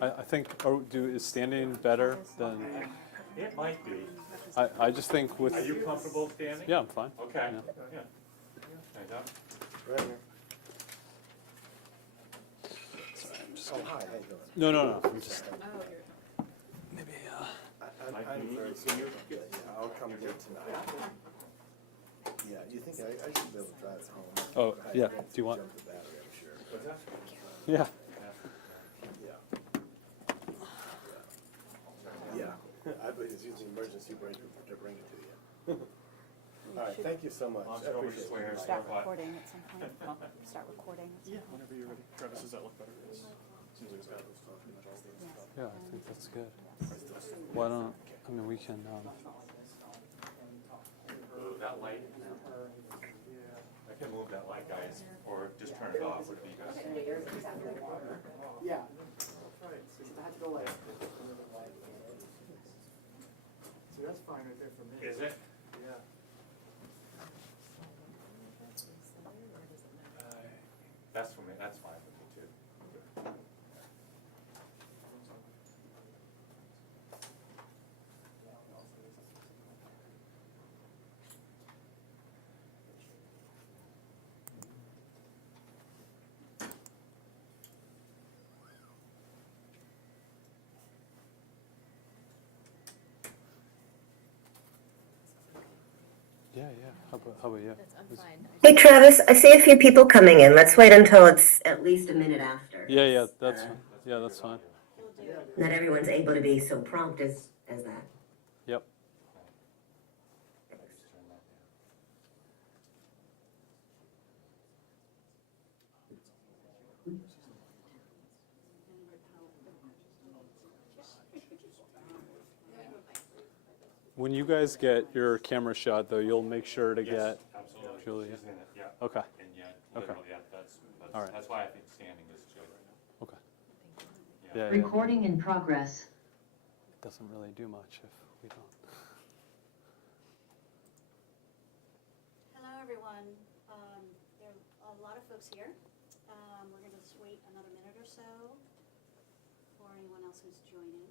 I think, is standing better than? It might be. I just think with. Are you comfortable standing? Yeah, I'm fine. Okay. Yeah. Yeah. Stand up. Right here. Sorry, I'm just. Oh, hi, how you doing? No. I'm just. Maybe. I'm very sorry about that. Yeah, I'll come get tonight. Yeah, you think I should be able to drive home? Oh, I yeah. have to Do you want? jump the battery, I'm sure. What's that? Yeah. Yeah. I believe it's using emergency brake to bring it to you. All right, thank you so much. I'll I just go over to appreciate swear. it. Start recording at some point. Start recording at some Yeah, point. whenever you're ready. Travis, does that look better? Seems like it's got pretty much all the stuff. Yeah, I think that's good. Why don't? I mean, we can. Move that light. I can move that light, guys, or just turn it off. What do you guys think? Yeah. That's the light. So that's fine right there for me. Is it? Yeah. That's for me. That's fine with me too. Yeah. How about you? I'm fine. Hey Travis, I see a few people coming in. Let's wait until it's at least a minute after. Yeah. That's fine. Not everyone's able to be so prompt as that. Yep. When you guys get your camera shot, though, you'll make sure to get Absolutely. Julia. She's in it. Yeah. Okay. And yeah, Okay. literally, yeah, All right. that's why I think standing is good right now. Okay. Yeah. Yeah. Recording in progress. Doesn't really do much if we don't. Hello, everyone. There are a lot of folks here. We're going to just wait another minute or so for anyone else who's joining.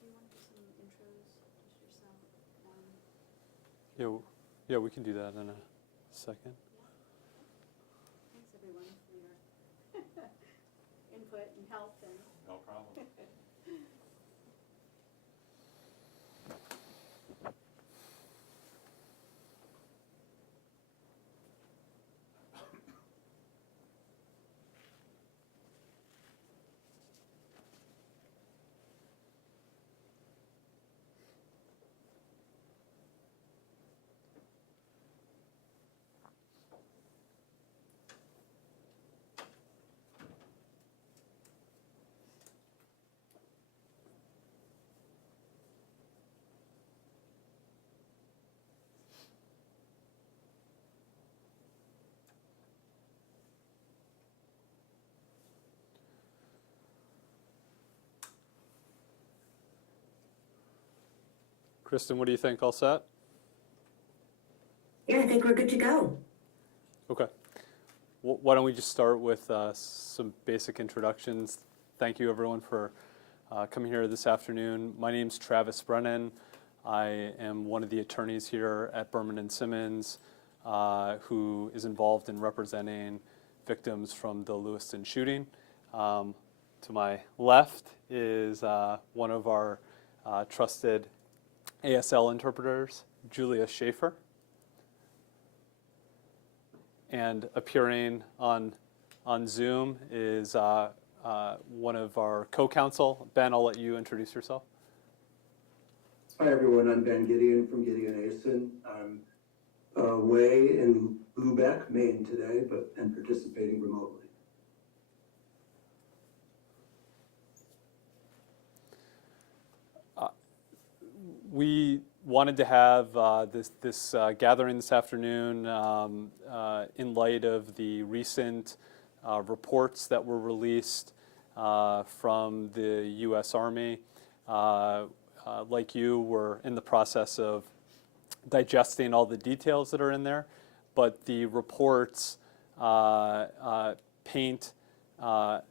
Do you want to do some intros, just yourself? Yeah, we can do that in a second. Thanks, everyone, for your input and help. And No problem. Kristen, what do you think? All set? Yeah, I think we're good to go. Okay. Why don't we just start with some basic introductions. Thank you, everyone, for coming here this afternoon. My name's Travis Brennan. I am one of the attorneys here at Berman & Simmons who is involved in representing victims from the Lewiston shooting. To my left is one of our trusted ASL interpreters, Julia Schaefer. And appearing on Zoom is one of our co-counsel. Ben, I'll let you introduce yourself. Hi everyone, I'm Ben Gideon from Gideon Asen. I'm away in Lubeck, Maine today, but am participating remotely. We wanted to have this gathering this afternoon in light of the recent reports that were released from the U.S. Army like you, were in the process of digesting all the details that are in there, but the reports paint a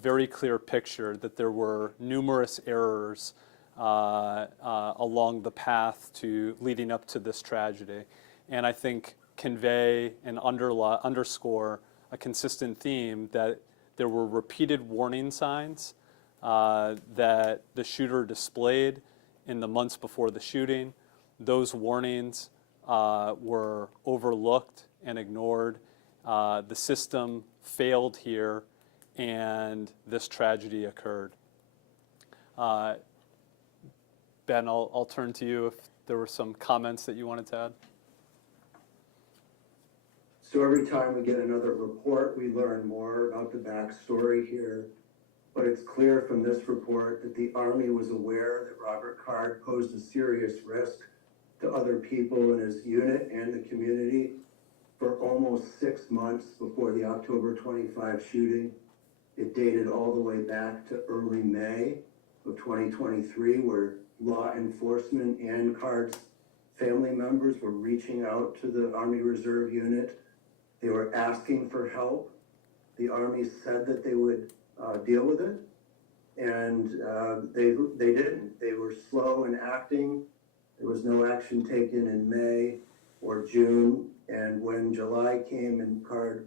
very clear picture that there were numerous errors along the path to leading up to this tragedy, and I think convey and underscore a consistent theme that there were repeated warning signs that the shooter displayed in the months before the shooting. Those warnings were overlooked and ignored. The system failed here, and this tragedy occurred. Ben, I'll turn to you if there were some comments that you wanted to add. So every time we get another report, we learn more about the backstory here. But it's clear from this report that the Army was aware that Robert Card posed a serious risk to other people in his unit and the community for almost 6 months before the October 25 shooting. It dated all the way back to early May of 2023, where law enforcement and Card's family members were reaching out to the Army Reserve unit. They were asking for help. The Army said that they would deal with it, and they didn't. They were slow in acting. There was no action taken in May or June, and when July came and Card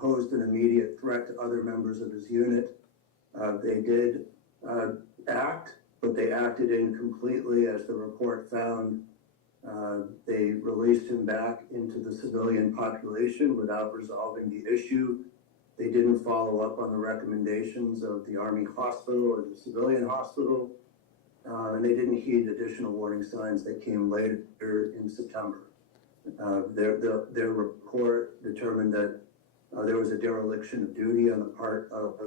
posed an immediate threat to other members of his unit, they did act, but they acted incompletely, as the report found. They released him back into the civilian population without resolving the issue. They didn't follow up on the recommendations of the Army hospital or the civilian hospital, and they didn't heed additional warning signs that came later in September. Their report determined that there was a dereliction of duty on the part of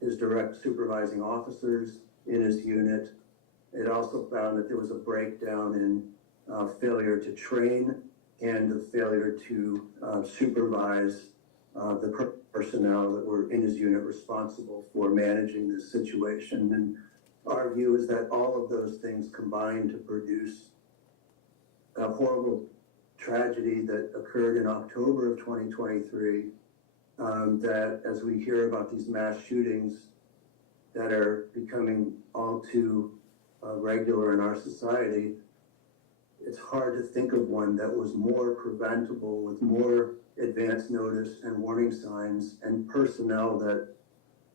his direct supervising officers in his unit. It also found that there was a breakdown in failure to train and the failure to supervise the personnel that were in his unit responsible for managing this situation. And our view is that all of those things combined to produce a horrible tragedy that occurred in October of 2023, that as we hear about these mass shootings that are becoming all too regular in our society, it's hard to think of one that was more preventable, with more advance notice and warning signs and personnel that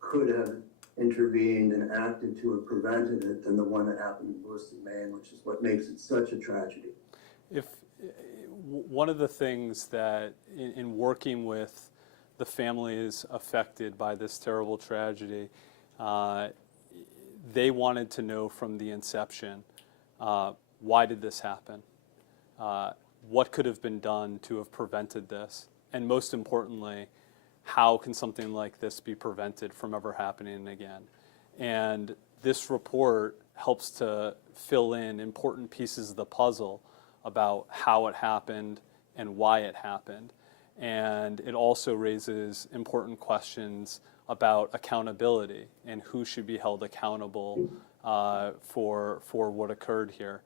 could have intervened and acted to have prevented it than the one that happened in Lewiston, Maine, which is what makes it such a tragedy. If one of the things that in working with the families affected by this terrible tragedy, they wanted to know from the inception, why did this happen? What could have been done to have prevented this? And most importantly, how can something like this be prevented from ever happening again? And this report helps to fill in important pieces of the puzzle about how it happened and why it happened. And it also raises important questions about accountability and who should be held accountable for what occurred here.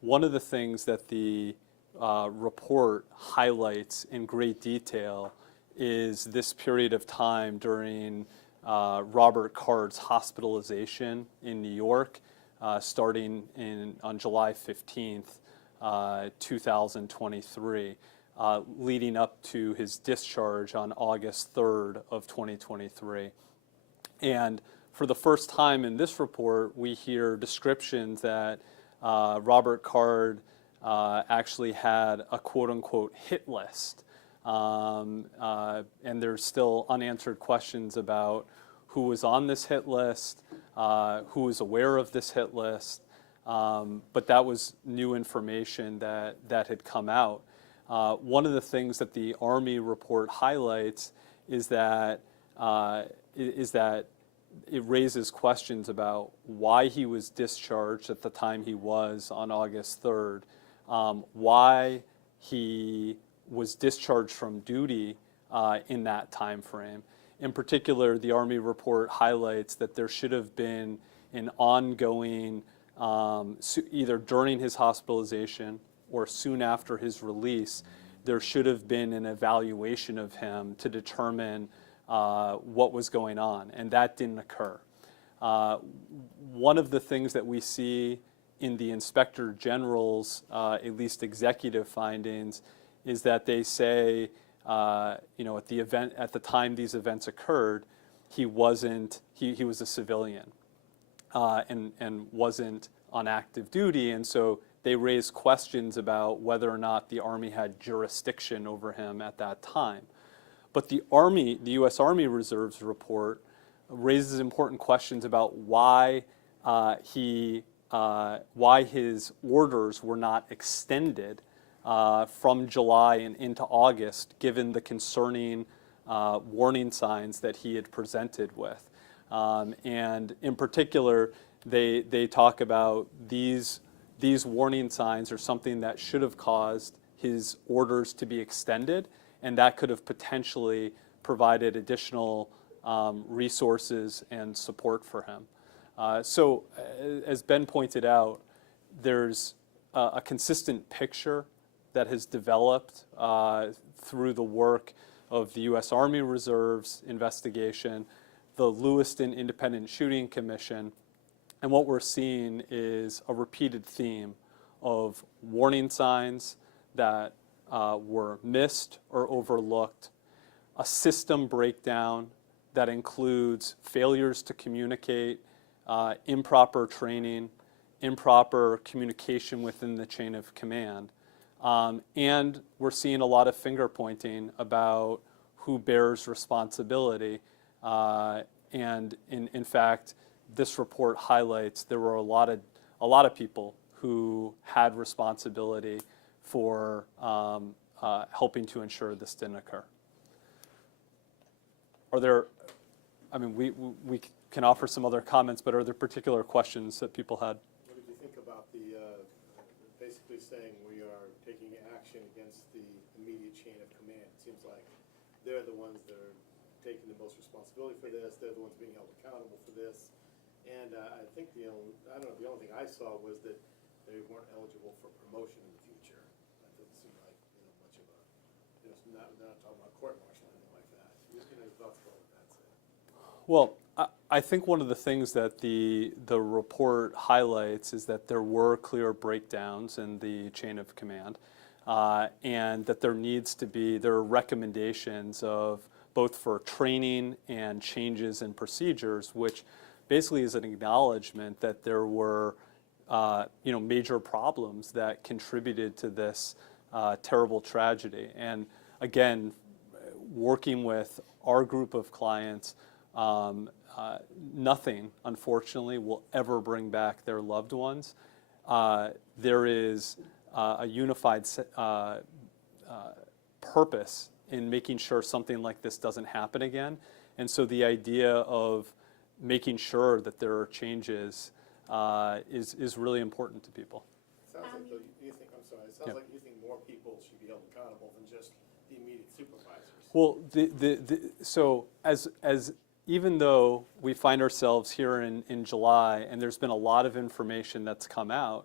One of the things that the report highlights in great detail is this period of time during Robert Card's hospitalization in New York, starting on July 15th, 2023, leading up to his discharge on August 3rd of 2023. And for the first time in this report, we hear descriptions that Robert Card actually had a quote-unquote hit list. And there's still unanswered questions about who was on this hit list, who was aware of this hit list, but that was new information that had come out. One of the things that the Army report highlights is that it raises questions about why he was discharged at the time he was on August 3rd, why he was discharged from duty in that time frame. In particular, the Army report highlights that there should have been an ongoing, either during his hospitalization or soon after his release, there should have been an evaluation of him to determine what was going on, and that didn't occur. One of the things that we see in the Inspector General's, at least executive findings, is that they say, at the time these events occurred, he was a civilian and wasn't on active duty, and so they raised questions about whether or not the Army had jurisdiction over him at that time. But the U.S. Army Reserve's report raises important questions about why his orders were not extended from July and into August, given the concerning warning signs that he had presented with. And in particular, they talk about these warning signs are something that should have caused his orders to be extended, and that could have potentially provided additional resources and support for him. So, as Ben pointed out, there's a consistent picture that has developed through the work of the U.S. Army Reserve's investigation, the Lewiston Independent Shooting Commission, and what we're seeing is a repeated theme of warning signs that were missed or overlooked, a system breakdown that includes failures to communicate, improper training, improper communication within the chain of command. And we're seeing a lot of finger pointing about who bears responsibility. And in fact, this report highlights there were a lot of people who had responsibility for helping to ensure this didn't occur. Are there, I mean, we can offer some other comments, but are there particular questions that people had? What did you think about the, basically saying we are taking action against the immediate chain of command? It seems like they're the ones that are taking the most responsibility for this, they're the ones being held accountable for this. And I think the only thing I saw was that they weren't eligible for promotion in the future. That doesn't seem like, much of a, not talking about court martial or anything like that. Thoughts about what that said? Well, I think one of the things that the report highlights is that there were clear breakdowns in the chain of command, and that there are recommendations of both for training and changes in procedures, which basically is an acknowledgement that there were major problems that contributed to this terrible tragedy. And again, working with our group of clients, nothing, unfortunately, will ever bring back their loved ones. There is a unified purpose in making sure something like this doesn't happen again. And so the idea of making sure that there are changes is really important to people. Sounds like you think, I'm sorry, it sounds like you think more people should be held accountable than just the immediate supervisors. Well, so as even though we find ourselves here in July and there's been a lot of information that's come out,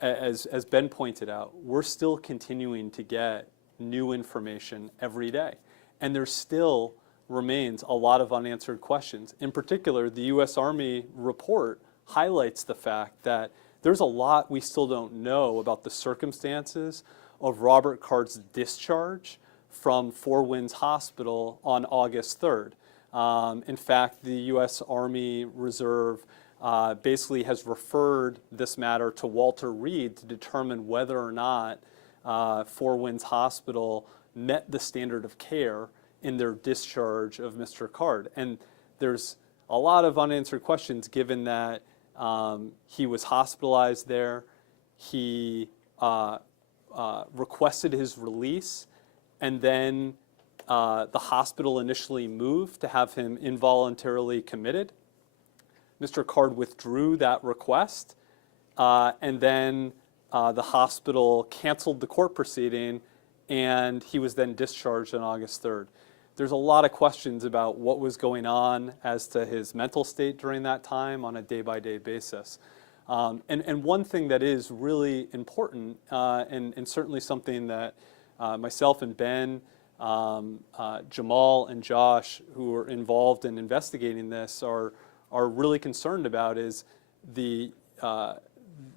as Ben pointed out, we're still continuing to get new information every day. And there still remains a lot of unanswered questions. In particular, the U.S. Army report highlights the fact that there's a lot we still don't know about the circumstances of Robert Card's discharge from Four Winds Hospital on August 3rd. In fact, the U.S. Army Reserve basically has referred this matter to Walter Reed to determine whether or not Four Winds Hospital met the standard of care in their discharge of Mr. Card. And there's a lot of unanswered questions given that he was hospitalized there, he requested his release, and then the hospital initially moved to have him involuntarily committed. Mr. Card withdrew that request, and then the hospital canceled the court proceeding, and he was then discharged on August 3rd. there's a lot of questions about what was going on as to his mental state during that time on a day-by-day basis. And one thing that is really important, and certainly something that myself and Ben, Jamal and Josh, who are involved in investigating this, are really concerned about, is the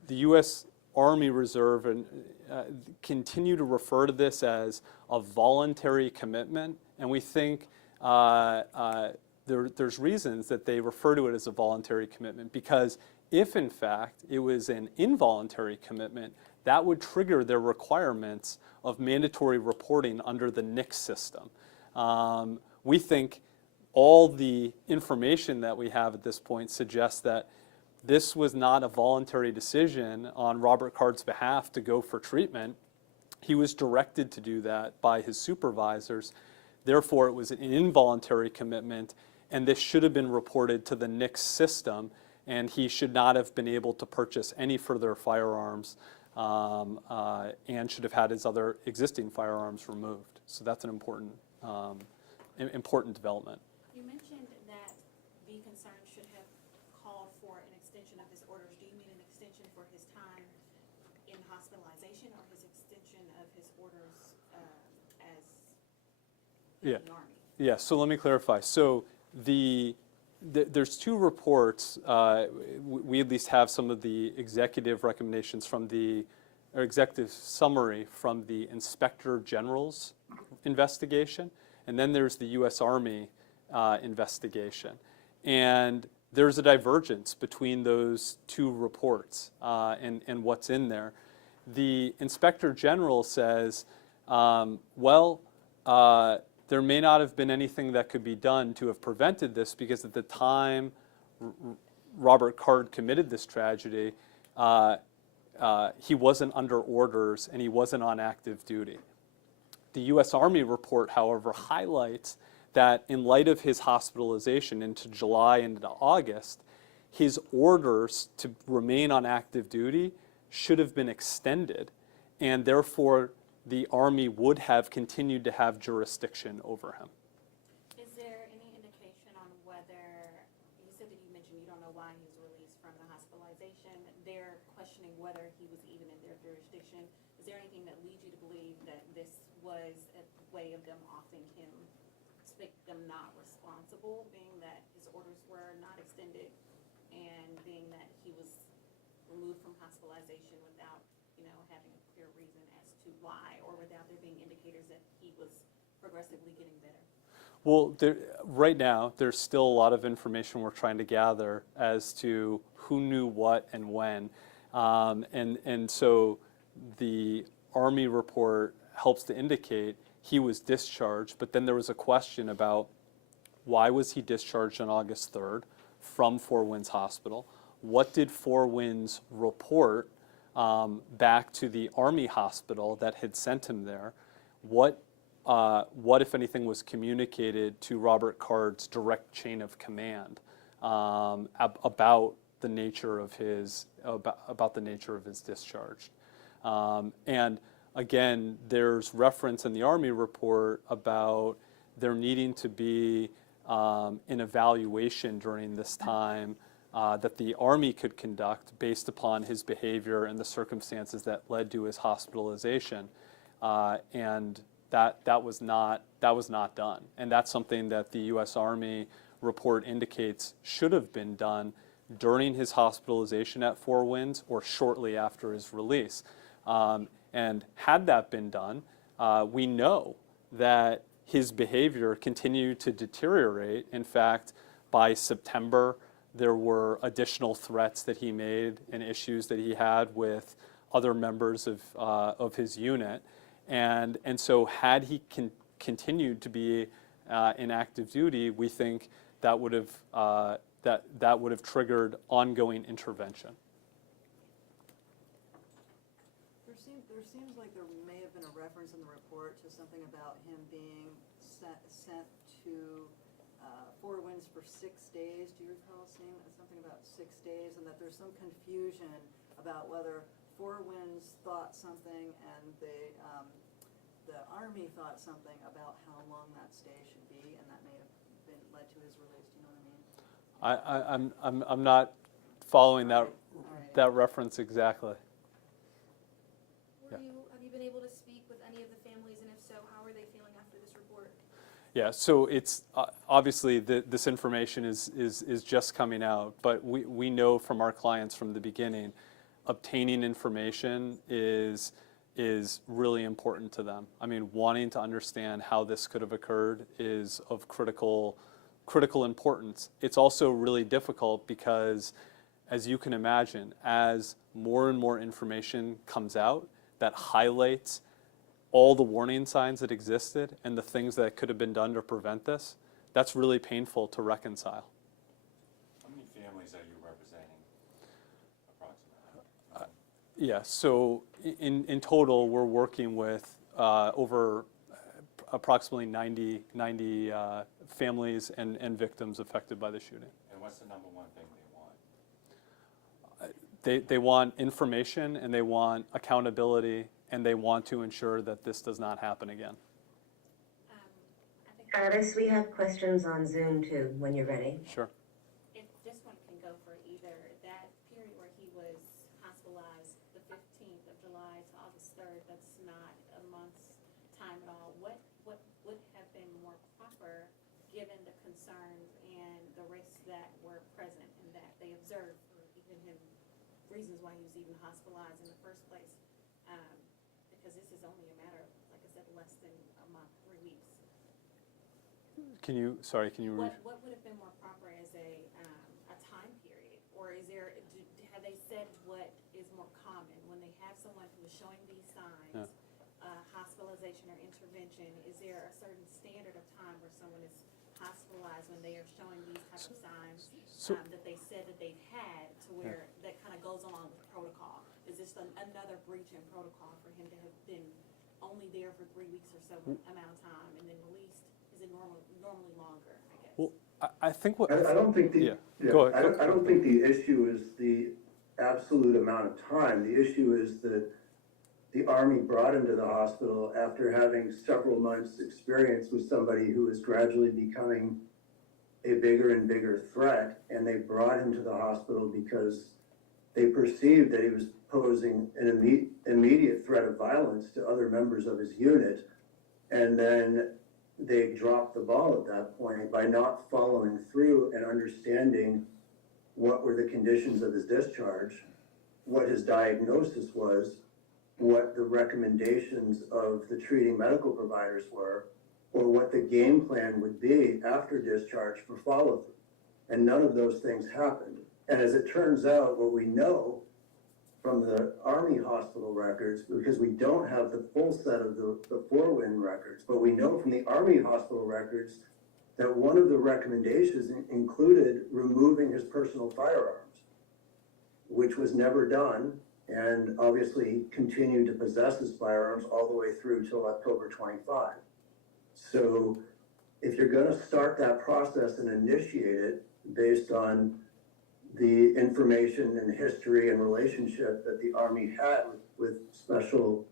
U.S. Army Reserve and continue to refer to this as a voluntary commitment, and we think there's reasons that they refer to it as a voluntary commitment, because if in fact it was an involuntary commitment, that would trigger their requirements of mandatory reporting under the NICS system. We think all the information that we have at this point suggests that this was not a voluntary decision on Robert Card's behalf to go for treatment. He was directed to do that by his supervisors. Therefore, it was an involuntary commitment, and this should have been reported to the NICS system, and he should not have been able to purchase any further firearms and should have had his other existing firearms removed. So that's an important, important development. You mentioned that the concern should have called for an extension of his orders. Do you mean an extension for his time in hospitalization, or his extension of his orders as in the Army? Yeah, so let me clarify. So there's two reports. We at least have some of the executive recommendations from or executive summary from the Inspector General's investigation, and then there's the U.S. Army investigation. And there's a divergence between those two reports and what's in there. The Inspector General says, there may not have been anything that could be done to have prevented this, because at the time Robert Card committed this tragedy, he wasn't under orders and he wasn't on active duty. The U.S. Army report, however, highlights that in light of his hospitalization into July and into August, his orders to remain on active duty should have been extended, and therefore the Army would have continued to have jurisdiction over him. Is there any indication on whether, you said that you mentioned you don't know why he was released from the hospitalization, they're questioning whether he was even in their jurisdiction. Is there anything that leads you to believe that this was a way of them offing him, to make them not responsible, being that his orders were not extended and being that he was removed from hospitalization without, having a clear reason as to why, or without there being indicators that he was progressively getting better? Well, right now, there's still a lot of information we're trying to gather as to who knew what and when. And so the Army report helps to indicate he was discharged, but then there was a question about why was he discharged on August 3rd from Four Winds Hospital? What did Four Winds report back to the Army hospital that had sent him there? What, if anything, was communicated to Robert Card's direct chain of command about the nature of his discharge? And again, there's reference in the Army report about there needing to be an evaluation during this time that the Army could conduct based upon his behavior and the circumstances that led to his hospitalization, and that was not done. And that's something that the U.S. Army report indicates should have been done during his hospitalization at Four Winds or shortly after his release. And had that been done, we know that his behavior continued to deteriorate. In fact, by September, there were additional threats that he made and issues that he had with other members of his unit. And so had he continued to be in active duty, we think that would have triggered ongoing intervention. There seems like there may have been a reference in the report to something about him being sent to Four Winds for 6 days. Do you recall seeing something about 6 days, and that there's some confusion about whether Four Winds thought something and they the Army thought something about how long that stay should be, and that may have been led to his release, do you know what I mean? I'm not following that, Alright. that reference exactly. Have you been able to speak with any of the families, and if so, how are they feeling after this report? Yeah, so it's, obviously, this information is just coming out, but we know from our clients from the beginning, obtaining information is really important to them. I mean, wanting to understand how this could have occurred is of critical importance. It's also really difficult because, as you can imagine, as more and more information comes out that highlights all the warning signs that existed and the things that could have been done to prevent this, that's really painful to reconcile. How many families are you representing approximately? Yeah, so in total, we're working with over approximately 90 families and victims affected by the shooting. And what's the number one thing they want? They want information, and they want accountability, and they want to ensure that this does not happen again. I think Travis, we have questions on Zoom too, when you're ready. Sure. if this one can go for either that period where he was hospitalized, the 15th of July to August 3rd, that's not a month's time at all. What would have been more proper, given the concerns and the risks that were present and that they observed, for even him, reasons why he was even hospitalized in the first place? Because this is only a matter of, like I said, less than a month, 3 weeks. Can you What would have been more proper as a time period? Or is there, have they said what is more common when they have someone who is showing these signs, hospitalization or intervention? Is there a certain standard of time where someone is hospitalized when they are showing these types of signs that they said that they've had, to where that kind of goes along with protocol? Is this another breach in protocol for him to have been only there for 3 weeks or so amount of time and then released? Is it normally longer, I guess? Well, I think what I don't think the, Go ahead. I don't think the issue is the absolute amount of time. The issue is that the Army brought him to the hospital after having several months' experience with somebody who was gradually becoming a bigger and bigger threat, and they brought him to the hospital because they perceived that he was posing an immediate threat of violence to other members of his unit, and then they dropped the ball at that point by not following through and understanding what were the conditions of his discharge, what his diagnosis was, what the recommendations of the treating medical providers were, or what the game plan would be after discharge for follow-through. And none of those things happened. And as it turns out, what we know from the Army hospital records, because we don't have the full set of the Forwin records, but we know from the Army hospital records that one of the recommendations included removing his personal firearms, which was never done, and obviously he continued to possess his firearms all the way through till October 25. So if you're gonna start that process and initiate it based on the information and history and relationship that the Army had with Special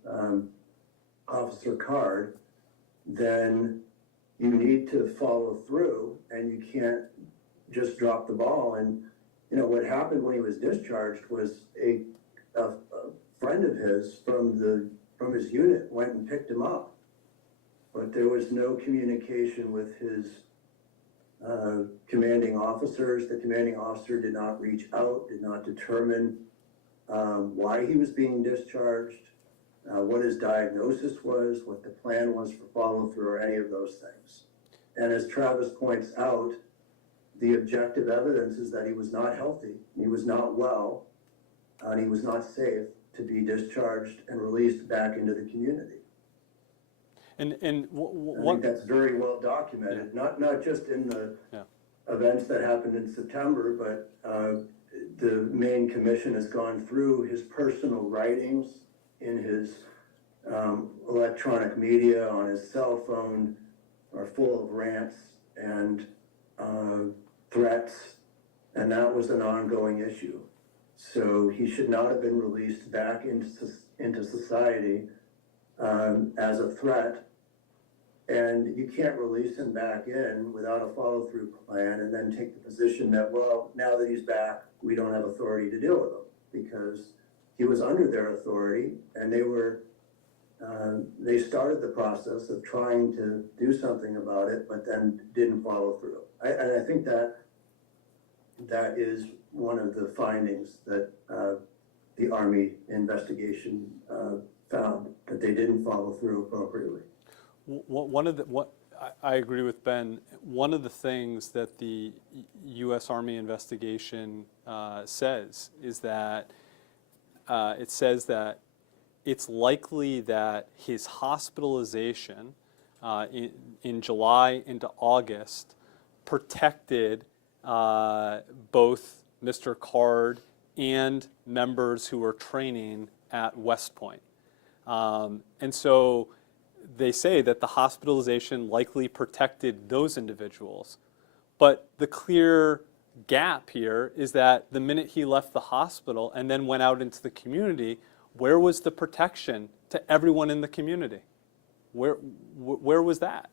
Officer Card, then you need to follow through, and you can't just drop the ball. And you know what happened when he was discharged was a friend of his from his unit went and picked him up, but there was no communication with his commanding officers. The commanding officer did not reach out, did not determine why he was being discharged, what his diagnosis was, what the plan was for follow-through, or any of those things. And as Travis points out, the objective evidence is that he was not healthy, he was not well, and he was not safe to be discharged and released back into the community. and I think that's very well documented, not just in the events that happened in September, but the main commission has gone through his personal writings in his electronic media on his cell phone are full of rants and threats, and that was an ongoing issue. So he should not have been released back into society as a threat. And you can't release him back in without a follow-through plan and then take the position that, well, now that he's back, we don't have authority to deal with him because he was under their authority and they started the process of trying to do something about it, but then didn't follow through. And I think that is one of the findings that the Army investigation found, that they didn't follow through appropriately. I agree with Ben. One of the things that the U.S. Army investigation says is that it says that it's likely that his hospitalization in July into August protected both Mr. Card and members who were training at West Point. And so they say that the hospitalization likely protected those individuals. But the clear gap here is that the minute he left the hospital and then went out into the community, where was the protection to everyone in the community? Where was that?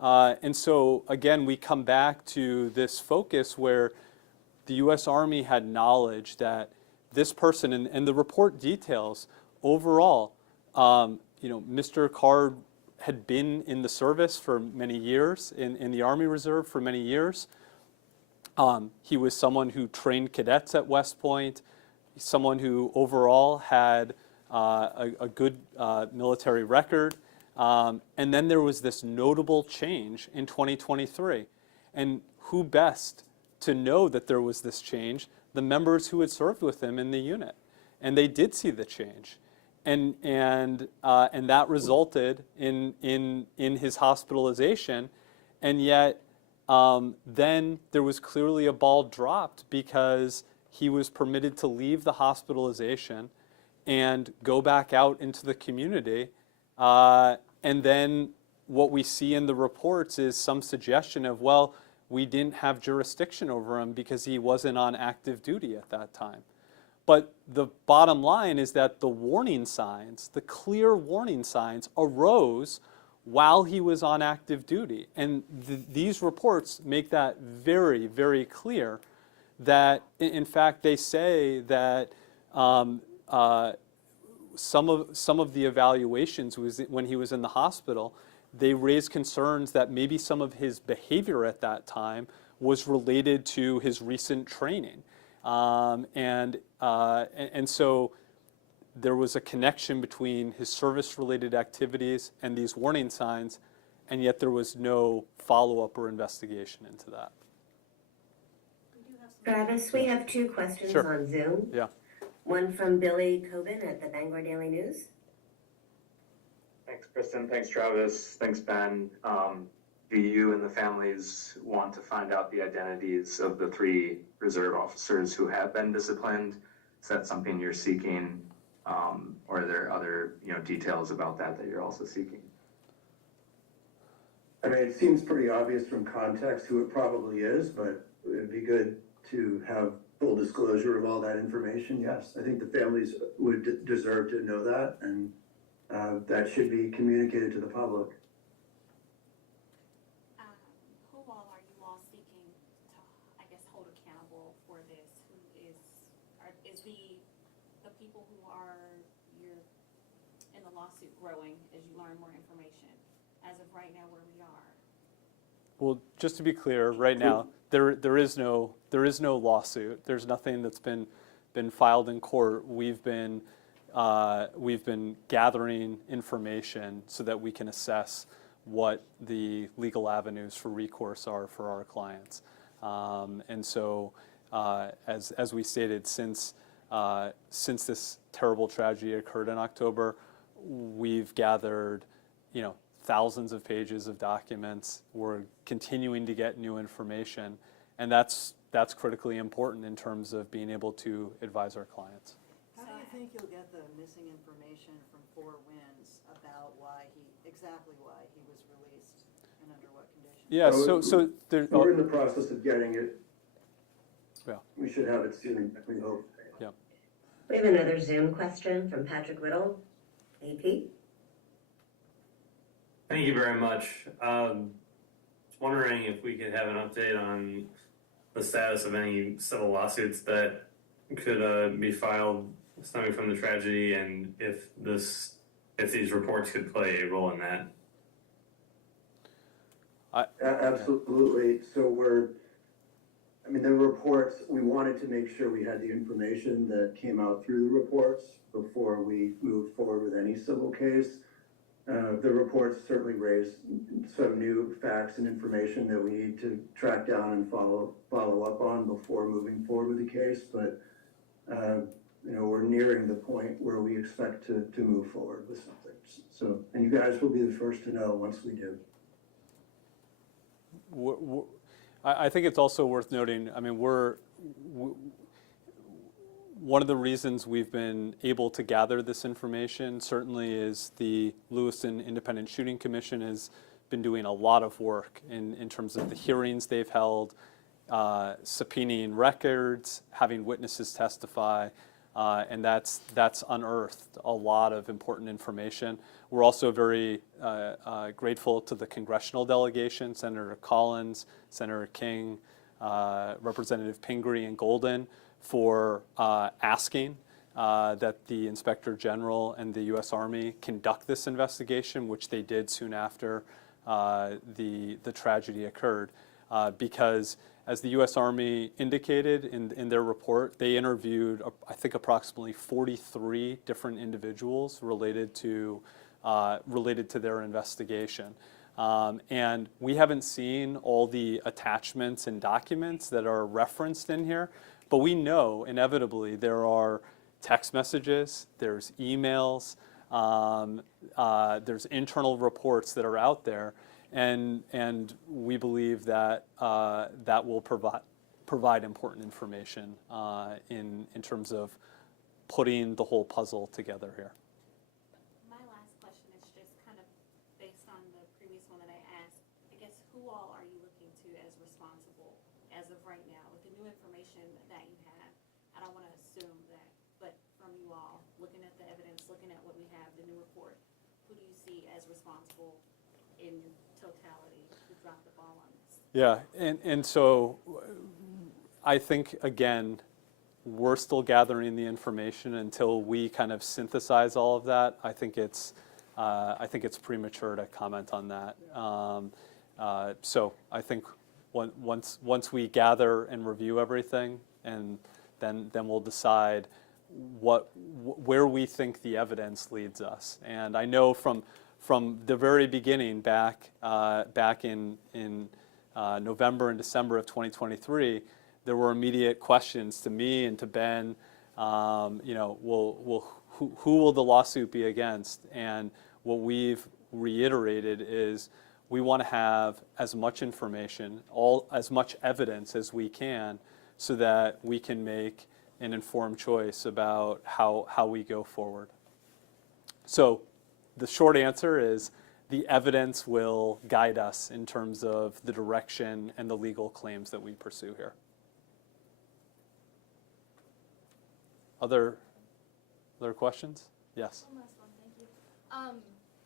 And so, again, we come back to this focus where the U.S. Army had knowledge that this person, and the report details, overall, Mr. Card had been in the service for many years, in the Army Reserve for many years. He was someone who trained cadets at West Point, someone who overall had a good military record. And then there was this notable change in 2023. And who best to know that there was this change? The members who had served with him in the unit. And they did see the change. And that resulted in his hospitalization. And yet then there was clearly a ball dropped because he was permitted to leave the hospitalization and go back out into the community. And then what we see in the reports is some suggestion of, well, we didn't have jurisdiction over him because he wasn't on active duty at that time. But the bottom line is that the warning signs, the clear warning signs, arose while he was on active duty. And these reports make that very, very clear, that in fact they say that some of the evaluations when he was in the hospital, they raised concerns that maybe some of his behavior at that time was related to his recent training. And so there was a connection between his service-related activities and these warning signs, and yet there was no follow-up or investigation into that. Travis, we have two questions Sure. on Zoom. Yeah. One from Billy Coben at the Bangor Daily News. Thanks, Kristen. Thanks, Travis. Thanks, Ben. Do you and the families want to find out the identities of the 3 reserve officers who have been disciplined? Is that something you're seeking? Or are there other details about that you're also seeking? I mean, it seems pretty obvious from context who it probably is, but it'd be good to have full disclosure of all that information. Yes, I think the families would deserve to know that, and that should be communicated to the public. Who all are you all seeking to, I guess, hold accountable for this? Who is the people who are in the lawsuit growing as you learn more information? As of right now, where we are. Well, just to be clear, right now there is no lawsuit. There's nothing that's been filed in court. We've been gathering information so that we can assess what the legal avenues for recourse are for our clients. And so, as we stated, since this terrible tragedy occurred in October, we've gathered, thousands of pages of documents. We're continuing to get new information, and that's critically important in terms of being able to advise our clients. How do you think you'll get the missing information from Four Winds about exactly why he was released and under what conditions? Yeah, so there, we're in the process of getting it. Yeah. We should have it soon, we hope. Yeah. We have another Zoom question from Patrick Whittle, AP. Thank you very much. Wondering if we could have an update on the status of any civil lawsuits that could be filed stemming from the tragedy, and if these reports could play a role in that. Absolutely. So the reports, we wanted to make sure we had the information that came out through the reports before we moved forward with any civil case. The reports certainly raised some new facts and information that we need to track down and follow up on before moving forward with the case. But we're nearing the point where we expect to move forward with something. So, and you guys will be the first to know once we do. I think it's also worth noting, one of the reasons we've been able to gather this information certainly is the Lewiston Independent Shooting Commission has been doing a lot of work in terms of the hearings they've held, subpoenaing records, having witnesses testify, and that's unearthed a lot of important information. We're also very grateful to the congressional delegation, Senator Collins, Senator King, Representative Pingree, and Golden, for asking that the Inspector General and the U.S. Army conduct this investigation, which they did soon after the tragedy occurred, because as the U.S. Army indicated in their report, they interviewed, I think, approximately 43 different individuals related to their investigation. And we haven't seen all the attachments and documents that are referenced in here, but we know inevitably there are text messages, there's emails, there's internal reports that are out there, and we believe that that will provide important information in terms of putting the whole puzzle together here. My last question is just kind of based on the previous one that I asked. I guess who all are you looking to as responsible as of right now with the new information that you have? I don't want to assume that, but from you all, looking at the evidence, looking at what we have, the new report, who do you see as responsible in totality who dropped the ball on this? Yeah, and so I think, again, we're still gathering the information until we kind of synthesize all of that. I think it's premature to comment on that. So I think once we gather and review everything, and then we'll decide where we think the evidence leads us. And I know from the very beginning, back in November and December of 2023, there were immediate questions to me and to Ben. Who will the lawsuit be against? And what we've reiterated is we want to have as much information, as much evidence as we can, so that we can make an informed choice about how we go forward. So the short answer is the evidence will guide us in terms of the direction and the legal claims that we pursue here. Other questions? Yes. One last one, thank you.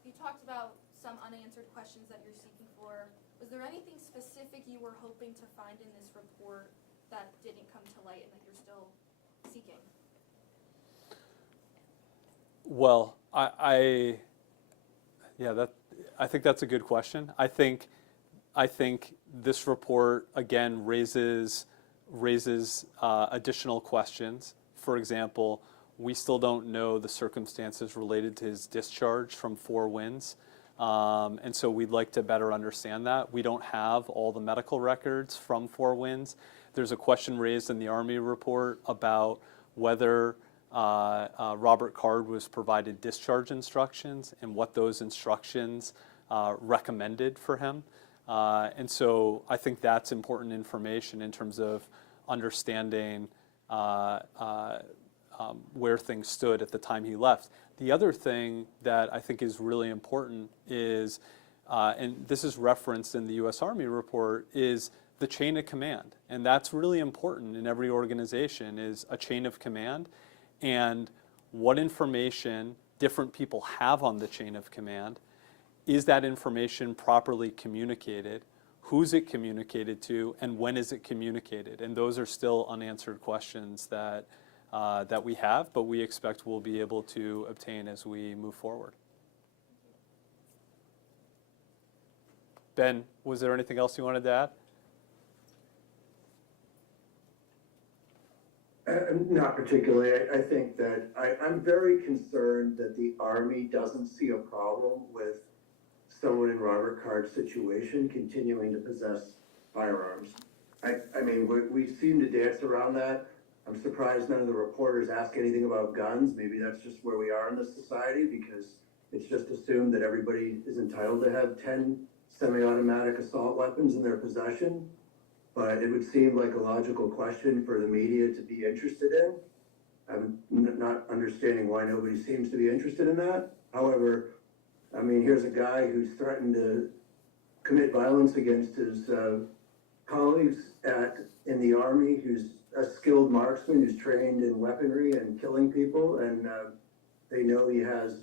You talked about some unanswered questions that you're seeking for. Was there anything specific you were hoping to find in this report that didn't come to light and that you're still seeking? Well, I think that's a good question. I think this report again raises additional questions. For example, we still don't know the circumstances related to his discharge from Four Winds, and so we'd like to better understand that. We don't have all the medical records from Four Winds. There's a question raised in the Army report about whether Robert Card was provided discharge instructions and what those instructions recommended for him. And so I think that's important information in terms of understanding where things stood at the time he left. The other thing that I think is really important is, and this is referenced in the U.S. Army report, is the chain of command. And that's really important in every organization, is a chain of command, and what information different people have on the chain of command, is that information properly communicated? Who's it communicated to, and when is it communicated? And those are still unanswered questions that that we have, but we expect we'll be able to obtain as we move forward. Ben, was there anything else you wanted to add? Not particularly. I think that I'm very concerned that the Army doesn't see a problem with someone in Robert Card's situation continuing to possess firearms. I mean, we seem to dance around that. I'm surprised none of the reporters ask anything about guns. Maybe that's just where we are in this society, because it's just assumed that everybody is entitled to have 10 semi-automatic assault weapons in their possession. But it would seem like a logical question for the media to be interested in. I'm not understanding why nobody seems to be interested in that. However, I mean, here's a guy who's threatened to commit violence against his colleagues in the Army, who's a skilled marksman who's trained in weaponry and killing people, and they know he has,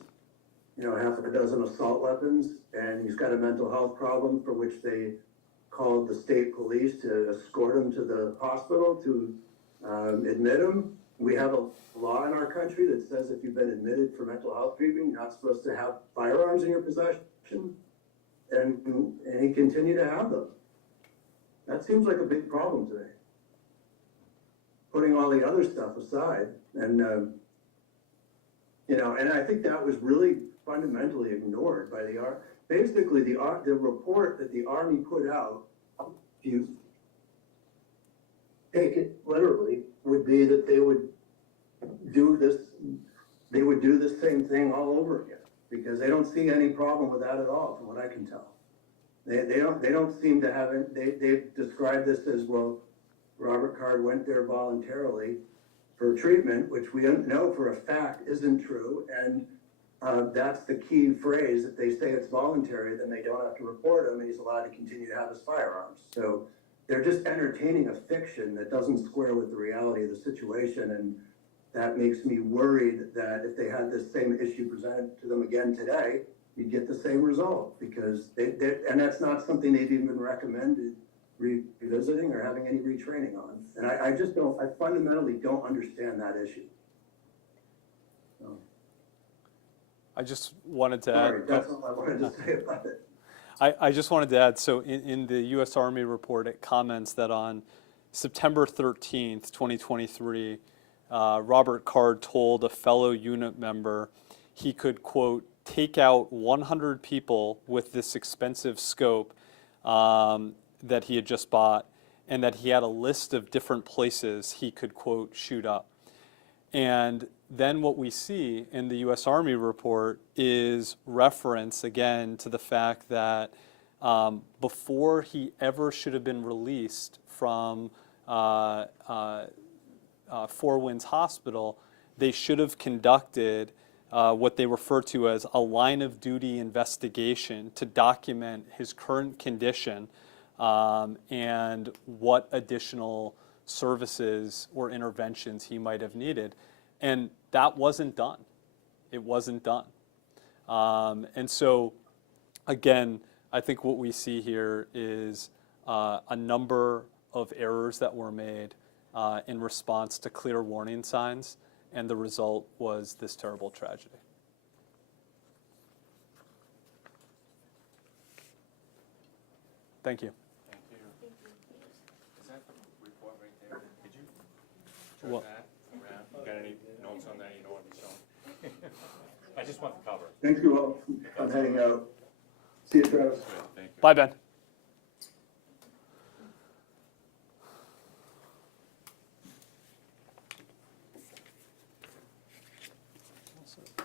half a dozen assault weapons, and he's got a mental health problem for which they called the state police to escort him to the hospital to admit him. We have a law in our country that says if you've been admitted for mental health treatment, you're not supposed to have firearms in your possession, and he continued to have them. That seems like a big problem to me. Putting all the other stuff aside, and and I think that was really fundamentally ignored by the Army. Basically, the report that the Army put out, if you take it literally, would be that they would do the same thing all over again, because they don't see any problem with that at all, from what I can tell. They don't seem to have it. They've described this as, well, Robert Card went there voluntarily for treatment, which we know for a fact isn't true, and that's the key phrase. If they say it's voluntary, then they don't have to report him, and he's allowed to continue to have his firearms. So they're just entertaining a fiction that doesn't square with the reality of the situation, and that makes me worried that if they had this same issue presented to them again today, you'd get the same result, because and that's not something they've even recommended revisiting or having any retraining on. And I fundamentally don't understand that issue. I just wanted to Sorry, add. that's all I wanted to say about it. I just wanted to add, so in the U.S. Army report, it comments that on September 13th, 2023, Robert Card told a fellow unit member he could, quote, take out 100 people with this expensive scope that he had just bought, and that he had a list of different places he could, quote, shoot up. And then what we see in the U.S. Army report is reference, again, to the fact that before he ever should have been released from Four Winds Hospital, they should have conducted what they refer to as a line of duty investigation to document his current condition and what additional services or interventions he might have needed. And that wasn't done. It wasn't done. And so, again, I think what we see here is a number of errors that were made in response to clear warning signs, and the result was this terrible tragedy. Thank you. Thank you. Is that the report right there? Did you turn What? that around? You got any notes on that you don't want to be shown? I just want the cover. Thank you all. I'm heading out. See you, Travis. Good, thank you. Bye, Ben.